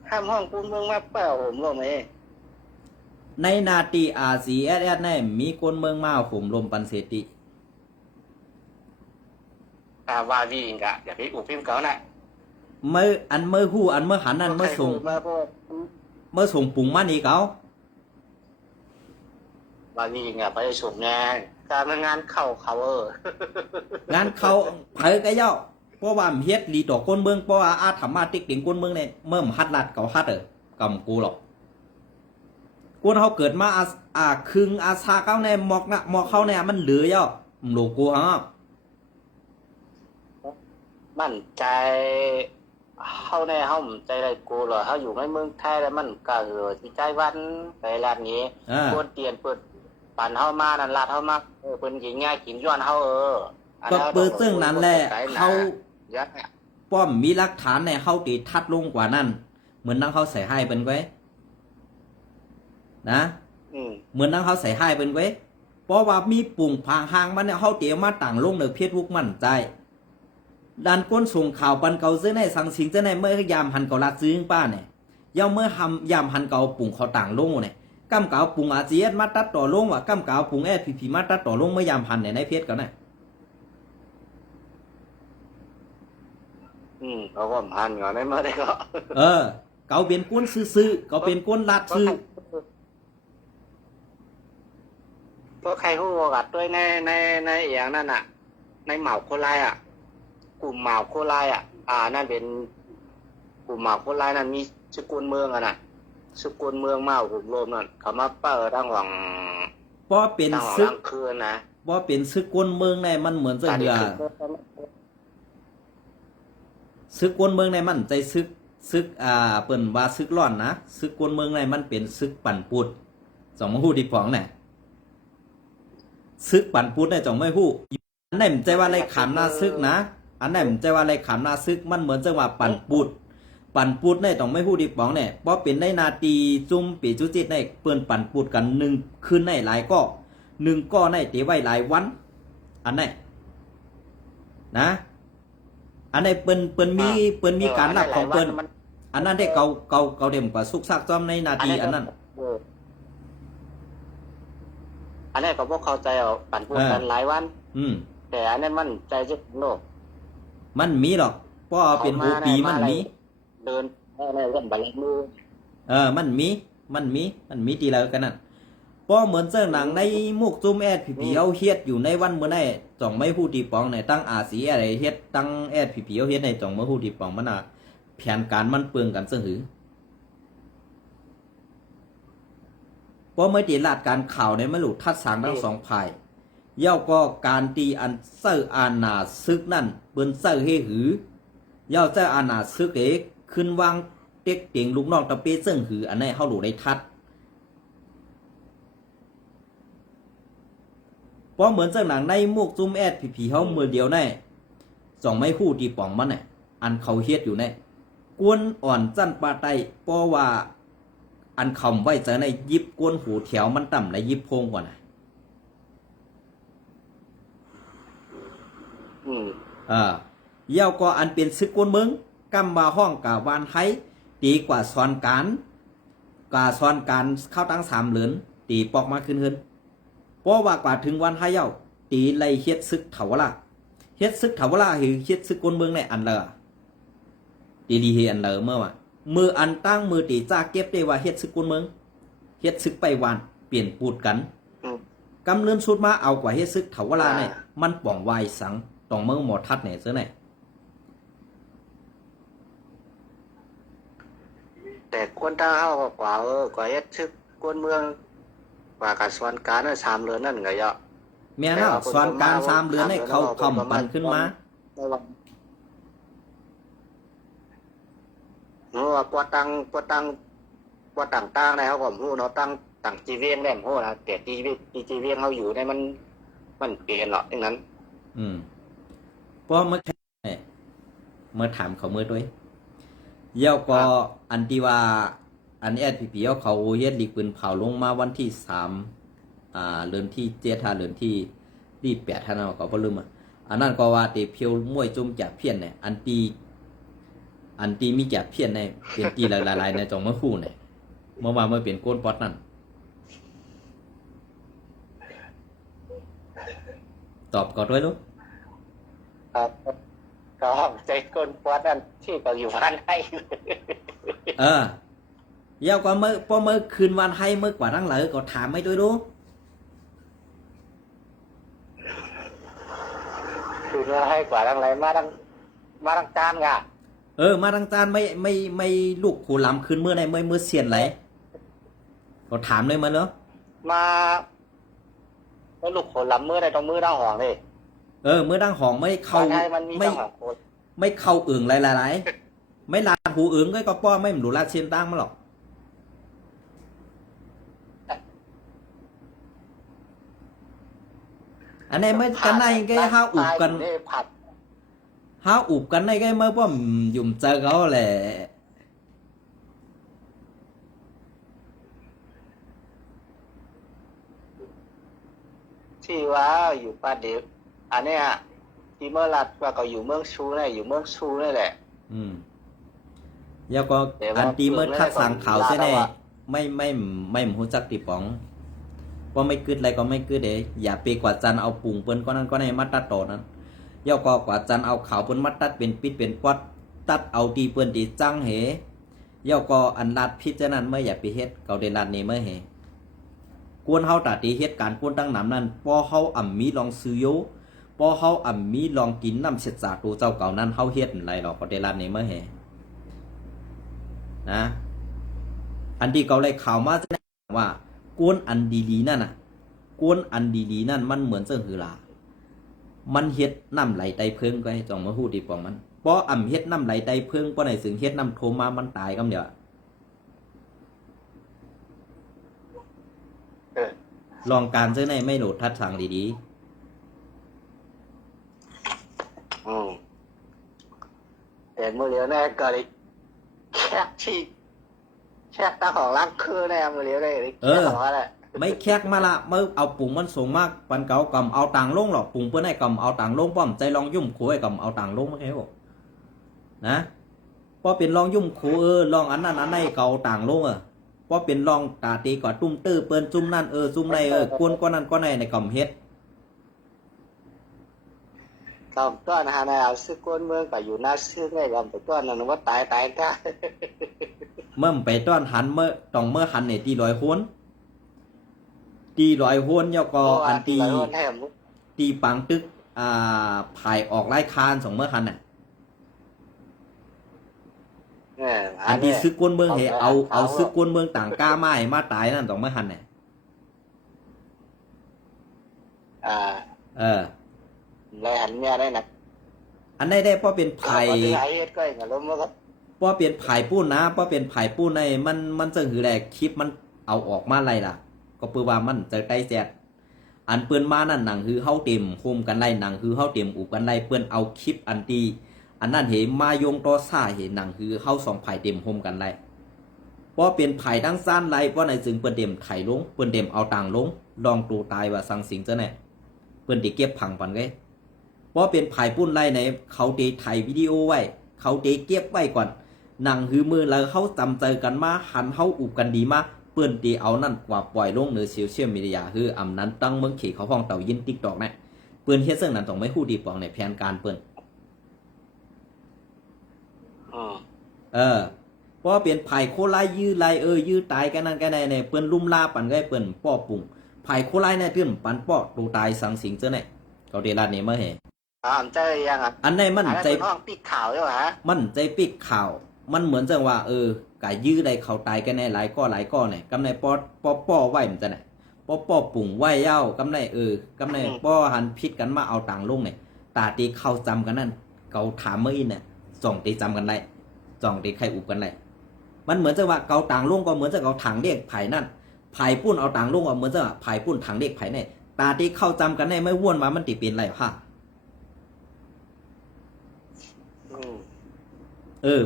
ห้ามห้องปุ้มเมืองมาเปล่าผมลงเอง ในนาทีอาซีเอสเอสเนี่ยมีคนเมืองมาห่มลมปันเสติ ว่าวิ่งกะอย่าไปอุบพิมพ์เขาน่ะ เมื่ออันเมื่อหู้อันเมื่อหันนั่นเมื่อส่ง มาพวก เมื่อส่งปุ่งมานี่เขา ว่าวิ่งไปส่งงานการงานเข้าเขางานเขาเผยกะเย้าเพราะว่าเฮ็ดลีต่อคนเมืองเพราะว่าอาธรรมาติ๊กติงคนเมืองเนี่ยเมื่อมหัดลัดเขาฮัดกำกูหรอกคนเขาเกิดมาคึงอาซาเขาในหมอกนะหมอกเขาเนี่ยมันเหลือเย้าโลกูฮะ มั่นใจเข้าในห้องใจไรกูเหรอเขาอยู่ในเมืองไทยแล้วมันก็ที่ใจวันไปร้านนี้ควรเตียนเปิดปั่นเข้ามานั่นลาดเข้ามาเปิ้นกินง่ายกินย้อนเขาก็เปิดซึ่งนั้นแหละเขา ยัก ป้อมมีหลักฐานในเขาตีทัดลงกว่านั้นเหมือนนั่งเขาใส่ให้เป็นไว้นะเหมือนนั่งเขาใส่ให้เป็นไว้เพราะว่ามีปุ่งพางหางมันเนี่ยเขาเตียวมาต่างลงในเพจทุกมั่นใจดันก้นส่งข่าวปันเก่าซื้อในสังสิงจะในเมื่อยามหันเก่าลัดซื้อป้าเนี่ยย่าเมื่อทำยามหันเก่าปุ่งเขาต่างลงเนี่ยกำเก่าปุ่งอาเจียนมาตัดต่อลงว่ากำเก่าปุ่งพีมาตัดต่อลงเมื่อยามหันเนี่ยในเพจเขาเนี่ยเขาก็พันก่อนได้มาได้ก็เก่าเป็นก้นซื้อเขาเป็นก้นลัดซื้อเพราะใครหู้กันด้วยในอย่างนั้นอ่ะในเหมาโคไลกลุ่มเหมาโคไลนั่นเป็นกลุ่มเหมาโคไลนั่นมีสกุลเมืองน่ะสกุลเมืองเมาหุบลมนั่นเขามาเปิดตั้งหวังเพราะเป็นซึกคืนนะเพราะเป็นซึกกวนเมืองในมันเหมือนจะเหือซึกกวนเมืองในมันใจซึกเปิ่นว่าซึกร้อนนะซึกกวนเมืองในมันเป็นซึกปั่นปุดสองมหูดีฟองเนี่ยซึกปั่นปุดเนี่ยจ่องไม่หู้อันไหนมันใจว่าอะไรขามหน้าซึกนะอันไหนมันใจว่าอะไรขามหน้าซึกมันเหมือนจะว่าปั่นปุดเนี่ยต้องไม่หู้ดีฟองเนี่ยเพราะเป็นในนาทีจุ่มปีจุจิตในเปิ้นปั่นปุดกัน1คืนในหลายก็1ก็ในเตไว้หลายวันอันไหนนะอันนี้เปิ้นมีการรับของเปิ้นอันนั้นได้เกาเด่มกว่าสุกซักซ้อมในนาทีอันนั้นอันนี้ก็พวกเข้าใจปั่นพูดกันหลายวันแต่อันนั้นมันใจจะโลกมันมีหรอกเพราะเป็นหูปีมันมีเดินในเรื่องบัลลังก์มือมันมีตีแล้วกันนั่นเพราะเหมือนเจ้าหนังในมุกจุ่มพีเอาเฮ็ดอยู่ในวันเมื่อไหร่จ่องไม่ฮู้ตีปองในตั้งอาสีอะไรเฮ็ดตั้งพีเอาเฮ็ดในจ่องไม่ฮู้ตีปองมันแผนการมันเปลืองกันซึ่งหือเพราะเมื่อตีลาดการข่าวในไม่หลุดทัดสางทั้งสองฝ่ายเย่าก็การตีอันเซอร์อาณาซึกนั่นเปิ้นเซอร์เฮหือเย่าเซอร์อาณาซึกเอกขึ้นวางเต็กเตียงลูกน้องตะเปซึ่งหืออันนี้เฮาหลุดได้ทัดเพราะเหมือนเจ้าหนังในมุกจุ่มพีเฮามือเดียวแน่ สองไม้คู่ตีป่องมันเนี่ยอันเขาเฮ็ดอยู่เนี่ยกวนอ่อนจันปาไตเพราะว่าอันคำไว้จะในยิบกวนหูแถวมันต่ำและยิบโพงกว่านะ เย่าก็อันเป็นซึกกวนเมืองกำบาห้องกะวานไทยตีกว่าซอนการเข้าตั้ง3เหรียญตีปอกมาขึ้นเฮินเพราะว่ากว่าถึงวันไทยเย่าตีไล่เฮ็ดซึกเถาวละเฮ็ดซึกเถาวละคือเฮ็ดซึกกวนเมืองในอันเลอตีดีเฮอันเลอเมื่อว่ามืออันตั้งมือตีจ้าเก็บได้ว่าเฮ็ดซึกกวนเมืองเฮ็ดซึกไปวานเปลี่ยนปูดกันกำเลื่อนสุดมาเอากว่าเฮ็ดซึกเถาวละเนี่ยมันป่องวายสังต้องเมืองหมอทัดเนี่ยซะไหนแต่คนตั้งเฮากว่ากว่าเฮ็ดซึกกวนเมืองกว่าการสวนการนั่น3เดือนนั่นก็เยอะแม่น่ะสอนการ3เดือนให้เขาคำปันขึ้นมาฮู้ว่าปวดต่างๆแล้วก็ฮู้เนาะตั้งจีเวียงแหลมฮู้นะแต่จีเวียงเฮาอยู่ในมันเปลี่ยนเนาะอย่างนั้นเพราะเมื่อถามเขาเมื่อด้วยเย่าก็อันที่ว่าอันนี้พี่เขาเฮ็ดลีกปืนเผาลงมาวันที่3เดือนที่7เดือนที่8ท่านก็บ่ลืมอันนั้นก็ว่าติเพียวมวยจุ่มจากเพี้ยนเนี่ยอันตีมีจากเพี้ยนในเป็นตีหลายๆในจองเมื่อคู่เนี่ยเมื่อเป็นโกนปอดนั่นตอบก็ด้วยลูกครับก็ใจกนปอดนั่นที่ก็อยู่บ้านให้เย่าก็เมื่อคืนวันให้เมื่อกว่าทั้งหลายก็ถามไม่ด้วยดูคืนวันให้กว่าทั้งหลายมาทั้งจานกะมาทั้งจานไม่ลูกขู่ลำคืนเมื่อไหนเมื่อเสียนไหลก็ถามเลยมาเนาะมาลูกขู่ลำเมื่อใดต้องมือดังหองเลยเมื่อดังหองไม่เข้าไม่เข้าอึ่งหลายๆไม่ลาหูอึ่งก็ป้อไม่หนูลาเชียนตั้งมาหรอกอันนี้ไม่กันในcái hao ụpกันhao ụpกันในcái mới có dùng chơi đó là ที่ว่าอยู่ป่าเด็กอันเนี้ยที่เมื่อรัดว่าก็อยู่เมืองชูนี่อยู่เมืองชูนี่แหละแล้วก็อันตีเมื่อคัดสั่งข่าวใช่ไหมไม่หูจักตีป๋องว่าไม่กึดอะไรก็ไม่กึดเด้อย่าไปกว่าจันเอาปุ่งเปิ้นก็นั่นก็ในมัดตัดต่อนั้นย่อก็กว่าจันเอาข่าวเปิ้นมัดตัดเป็นปิดเป็นปอดตัดเอาตีเปิ้นตีจังเหย่อก็อันลาดพิจารณาเมื่ออย่าไปเฮ็ดเกาเดลาดนี่เมื่อเหกวนเฮาตาตีเฮ็ดการกวนตั้งน้ำนั้นพอเฮาอ่ำมีลองซื้อโยพอเฮาอ่ำมีลองกินน้ำเสร็จจากตัวเจ้าเก่านั้นเฮาเฮ็ดอะไรหรอกเกาเดลาดนี่เมื่อเหนะอันที่เกาเลยข่าวมาว่ากวนอันดีๆนั่นน่ะกวนอันดีๆนั่นมันเหมือนเสื่อหือลามันเฮ็ดน้ำไหลไตเพิ่งก็ให้จองมาหูดีปองมันเพราะอ่ำเฮ็ดน้ำไหลไตเพิ่งเพราะไหนสึงเฮ็ดน้ำโทมามันตายกำเดียวลองการซื้อในไม่โหลดทัดสั่งดีๆแต่เมื่อเลี้ยวแน่ก็เลยแค่ตั้งของล้างคือแน่เมื่อเลี้ยวได้ไม่แคกมาละเมื่อเอาปุ่งมันสูงมากปันเก่ากำเอาต่างลงหรอกปุ่งเพื่อนให้กำเอาต่างลงป้อมใจลองยุ่มขู่ให้กำเอาต่างลงไม่ใช่บอกนะพอเป็นลองยุ่มขู่ลองอันนั้นอันนี้เก่าต่างลงพอเป็นลองตาตีก่อตุ้มตื้อเปิ้นจุ่มนั่นจุ่มในกวนก้อนนั้นก้อนในกำเฮ็ดกำต้อนหาในเอาซื้อกวนเมืองก็อยู่หน้าซื้อไงกำไปต้อนนั่นว่าตายก้าเมื่อไปต้อนหันเมื่อต้องเมื่อหันเนี่ยตี100 โหนตี100 โหนย่อก็อันตีปังตึกภายออกไล่คาน2เมื่อหันน่ะอันที่ซึกกวนเมืองเฮเอาซึกกวนเมืองต่างก้าไม้มาตายนั่น2เมื่อหันน่ะเลยหันเนี่ยได้นะอันได้เพราะเป็นไผ่เพราะเป็นไผ่ปูนนะเพราะเป็นไผ่ปูนในมันจะหือแหลกคลิปมันเอาออกมาอะไรล่ะก็ปือว่ามันจะใกล้แจก อันเปิ้นมานั่นหนังคือเฮาเต็มโฮมกันไล่หนังคือเฮาเต็มอุบกันไล่เปิ้นเอาคลิปอันตีอันนั้นเหมายงต่อซ่าเหหนังคือเฮาสองฝ่ายเต็มโฮมกันไล่เพราะเป็นไผ่ทั้งซ่านไล่เพราะในจึงเปิ้นเต็มไถลงเปิ้นเต็มเอาต่างลงลองตูตายว่าสังสิงจะแน่เปิ้นติเก็บผังปันไงเพราะเป็นไผ่ปุ้นไล่ในเขาเตถ่ายวิดีโอไว้เขาเตเก็บไว้ก่อนหนังคือมือแล้วเขาจำใจกันมาหันเฮาอุบกันดีมาเปิ้นตีเอานั่นกว่าปล่อยลงในโซเชียลมีเดียคืออำนั้นตั้งเมืองเขเขาห้องเต่ายิน TikTok นะเปิ้นเฮ็ดซึ่งนั้นต้องไม่ฮู้ดีปองในแผนการเปิ้นเพราะเป็นไผ่โคไลยื้อไลยื้อตายกันนั่นกันในเปิ้นลุ่มลาปันไงเปิ้นป้อปุ่งไผ่โคไลเนี่ยตื้มปันป้อตูตายสังสิงเจ้าเนี่ยเขาเดลานี่มาเฮใจยังอ่ะอันไหนมันใจห้องปิดข่าวใช่ไหมมันใจปิกข่าวมันเหมือนจังว่ากะยื้อได้เขาตายกันในหลายก้อเนี่ยกำในป้อไหวมันจะเนี่ยป้อปุ่งไหวเย้ากำในกำในป้อหันพิษกันมาเอาต่างลงเนี่ยตาตีเข้าจำกันนั่นเขาถามเมื่ออินเนี่ยจ่องตีจำกันได้จ่องตีใครอุบกันได้มันเหมือนจะว่าเกาต่างลงก็เหมือนจะเกาถังเด็กไผ่นั่นไผ่ปุ้นเอาต่างลงก็เหมือนจะว่าไผ่ปุ้นถังเด็กไผ่เนี่ยตาตีเข้าจำกันได้ไม่ว่นมามันติเป็นไรค่ะ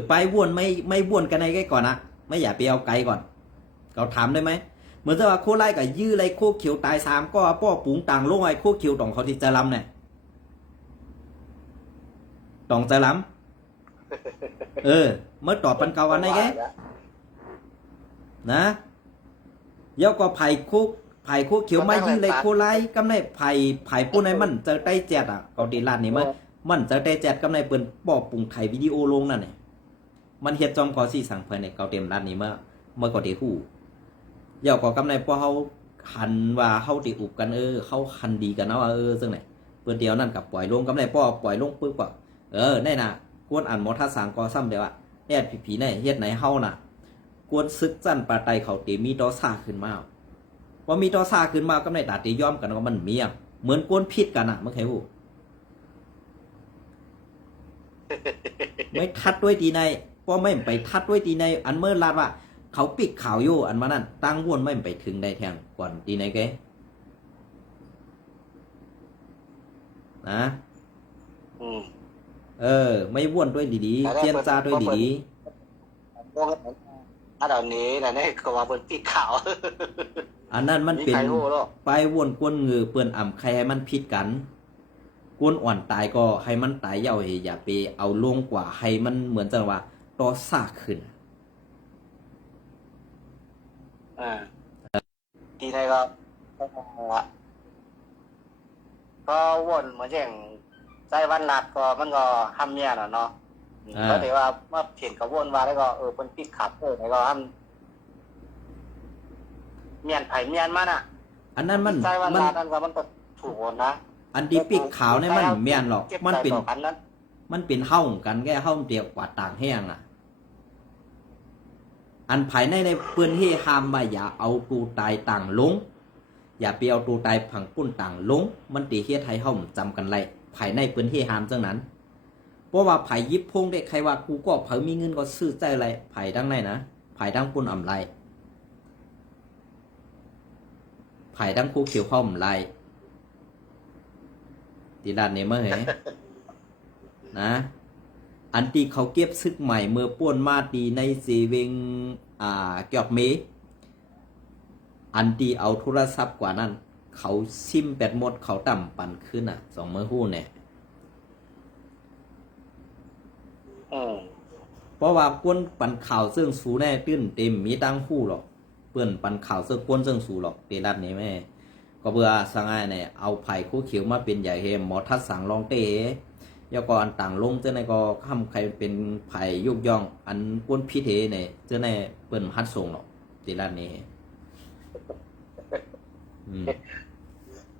ไปว่นไม่ว่นกันในใกล้ก่อนนะไม่อย่าไปเอาไกลก่อนเขาถามได้ไหมเหมือนจะว่าโคไล่กับยื้อไรโคเขียวตาย3ก็ป้อปุ๋งต่างลงไอ้โคเขียวต้องเขาที่จะล้ำเนี่ยต้องจะล้ำเมื่อตอบปันเก่าวันไหนแกนะเยาก็ไผ่คุกเขียวมายื้อไรโคไล่กำในไผ่ปุ่นไอ้มันจะได้แจดอ่ะเขาดีลาดนี่มันจะได้แจดกำในเปิ้นป้อปุ๋งไทยวิดีโอลงนั่นเนี่ยมันเฮ็ดจอมก่อสี่สั่งเพิ่นเนี่ยเกาเต็มร้านนี้เมื่อก่อที่ฮู้เดี๋ยวก็กำในป้อเฮาหันว่าเฮาติอุบกันเฮาหันดีกันเนาะว่าจังได๋เปิ้นเดียวนั่นกับปล่อยลงกำในป้อปล่อยลงปึ๊บก็แน่น่ะกวนอันหมอทัดสางก่อซ้ำเดียวอ่ะแอดผีๆในเฮ็ดไหนเฮาน่ะกวนซึกจั่นปาไตเขาติมีตอซ่าขึ้นมาว่ามีตอซ่าขึ้นมากำในตาติยอมกันว่ามันเมียเหมือนกวนพิษกันน่ะมึงเคยฮู้ไม่ทัดด้วยตีในป้อไม่ไปทัดด้วยตีในอันเมื่อลาดว่าเขาปิดข่าวอยู่อันมานั่นตั้งวนไม่ไปถึงได้แทงก่อนตีในแกนะไม่ว่นด้วยดีๆเจียนจ้าด้วยดีๆอันนี้นะเนี่ยก็ว่าเป็นปิดข่าวอันนั้นมันเป็นไปว่นกวนเงือเปื่อนอ่ำใครให้มันผิดกันกวนอ่อนตายก็ให้มันตายเย่าอย่าไปเอาลงกว่าให้มันเหมือนจังว่าต่อซากขึ้นทีนี้ก็วนเหมือนอย่างใจวันหลัดก็มันก็ห้ามเมียเนาะก็ถือว่าเมื่อเห็นก็วนว่าแล้วก็เป็นปิดขับแล้วก็ห้ามเมียนไผ่เมียนมันอ่ะอันนั้นมันใจวันหลัดนั่นก็มันก็ถูกโอนนะอันดีปิกขาวเนี่ยมันเมียนหรอกมันเป็นเฮ้ากันแค่เฮ้าเดียวกว่าต่างแห้งอ่ะอันภายในเปื้อนเฮห้ามมาอย่าเอาตูตายต่างลงอย่าไปเอาตูตายผังปุ้นต่างลงมันตีเฮ็ดให้เฮ้าจำกันไรภายในเปื้อนเฮห้ามจังนั้นเพราะว่าไผ่ยิบพงได้ใครว่ากูก็เผามีเงินก็ซื้อใจอะไรไผ่ทั้งในนะไผ่ทั้งปุ้นอ่ำไรไผ่ทั้งคู่เขียวข้อมไรตีด้านนี้เมื่อไหร่นะอันที่เขาเก็บซึกใหม่เมื่อป้วนมาตีในเซเวงเกี่ยวเมอันที่เอาโทรศัพท์กว่านั้นเขาซิมแปดหมดเขาต่ำปั่นขึ้น2 มื้อหู้เนี่ยเพราะว่ากวนปั่นข่าวซึ่งสูแน่ตื้นเต็มมีตั้งหู้หรอกเปื่อนปั่นข่าวซึ่งกวนซึ่งสูหรอกตีด้านนี้แม่ก็เบื่อสังไงเนี่ยเอาไผ่คู่เขียวมาเป็นใหญ่เฮมหมอทัดสั่งลองเตะยาก่อนต่างลงเจ้าในก็ค้ำใครเป็นไผ่ยุกย่องอันก้นพิเทเนี่ยเจ้าในเปิ้นฮัดส่งหรอกตีร้านนี้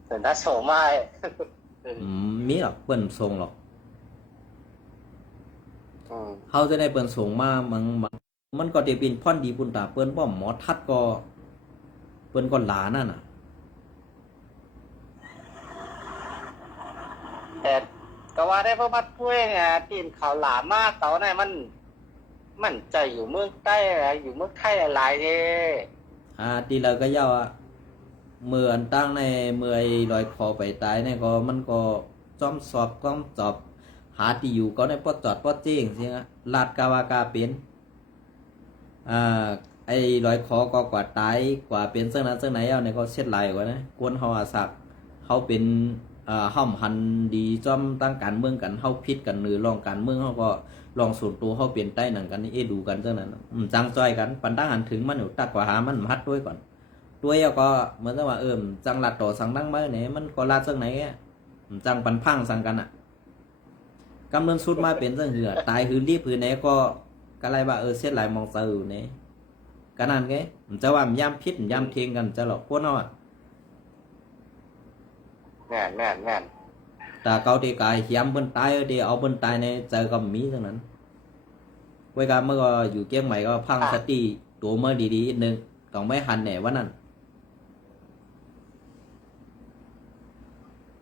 แต่ถ้าส่งมามีหรอกเปิ้นส่งหรอกเขาจะได้เปิ้นส่งมามันก็จะเป็นพ่อนดีปุ่นตาเปิ้นป้อมหมอทัดก็เปิ้นก็หลานั่นน่ะแต่ก็ว่าได้เพราะว่าพูดไงทีมข่าวหลามากเขาเนี่ยมันใจอยู่เมืองใต้อยู่เมืองไทยหลายเด้ตีเราก็เย้า เมื่ออันตั้งในเมื่อไอ้ลอยคอไปตายเนี่ยก็มันก็จอมสอบก้อมจอบหาที่อยู่ก็ในปอดจอดปอดเจ้งสิฮะลาดกาวากาเป็นอ่าไอ้ลอยคอก็กว่าตายกว่าเป็นเสื้อนั้นเสื้อไหนเอาเนี่ยก็เช็ดไหลกว่านะกวนเฮาอาศักเขาเป็นห้อมหันดีจอมตั้งการเมืองกันเฮาพิษกันหรือลองการเมืองเฮาก็ลองส่วนตัวเฮาเปลี่ยนใต้หนังกันนี่ดูกันเท่านั้นจังจอยกันปันตั้งหันถึงมันอยู่ตัดกว่าหามันมัดด้วยก่อนด้วยก็เหมือนกับว่าจังหลัดต่อสังดังมาเนี่ยมันก็ลาดเสื้อไหนจังปันพังสังกันอ่ะกำเนิดสุดมาเป็นเสื้อเหือตายหือรีบหือไหนก็กะไรว่าเสียหลายมองเสือเนี่ยกันนั่นไงจะว่ามันย่ำพิษย่ำเทียงกันจะหลอกพวกน้อ แม่นแม่นแม่น แต่เขาที่กายเหียมบนตายที่เอาบนตายในเจอกับมีทั้งนั้นไว้กันเมื่อก็อยู่เกี้ยงใหม่ก็พังสติตัวเมื่อดีๆหนึ่งต้องไม่หันแหน่วันนั้น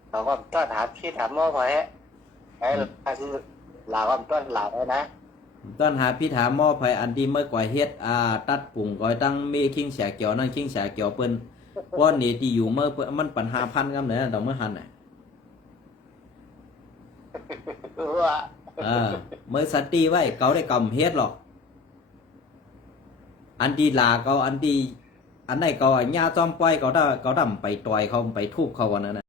เราก็ต้อนหาพี่ถามหม้อพอให้ไอ้คือเราก็ต้อนเราไว้นะ ตอนหาพี่ถามหม้อไผอันที่เมื่อกว่าเฮ็ดตัดปุ่งก้อยตั้งมีคิงแฉเกี่ยวนั่นคิงแฉเกี่ยวเปิ้นป้อนนี่ที่อยู่เมื่อมันปัญหาพันกันเนี่ยต้องเมื่อหันน่ะ ว่า เมื่อสติไว้เขาได้กำเฮ็ดหรอกอันที่ลาเขาอันที่อันไหนเขาญาจอมปล่อยเขาได้ไปต่อยเขาไปทุบเขาวันนั้น